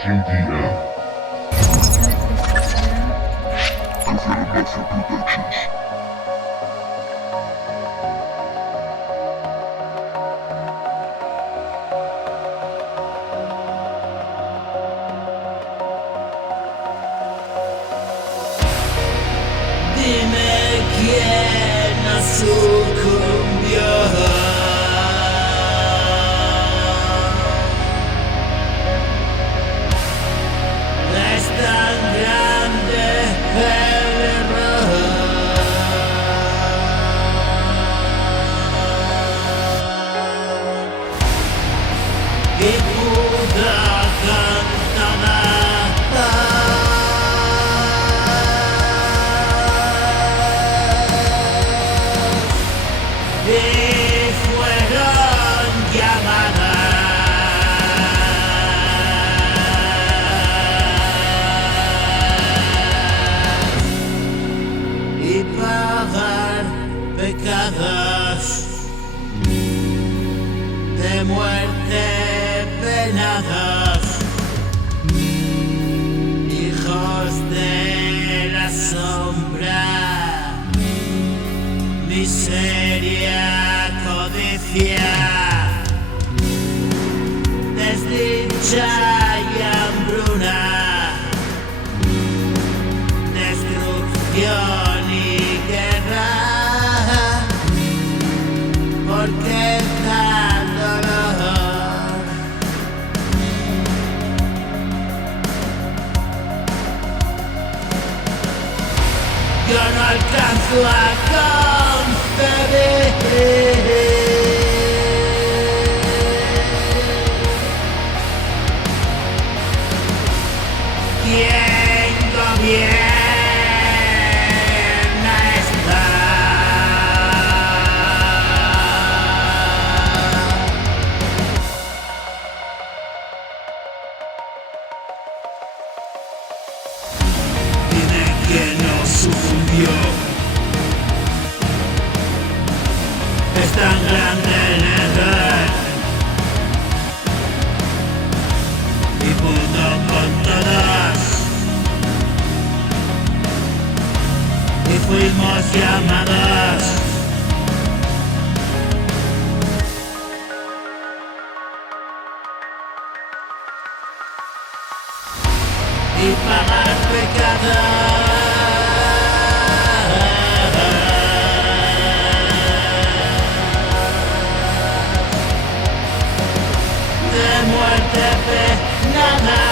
JDM. Mafia Productions. Dime quién no sucumbió. Es tan grande el error y Buda y fueron llamadas y pagar pecados de muerte penados, hijos de la sombra, miseria, codicia, desdicha y hambruna, destrucción y guerra. ¿Por qué tal dolor? Yo no alcanzo a concebir quién gobierna esta. Dime quién no sucumbió. Es tan grande el error y pudo con todos y fuimos llamados y pagar pecados de muerte penada.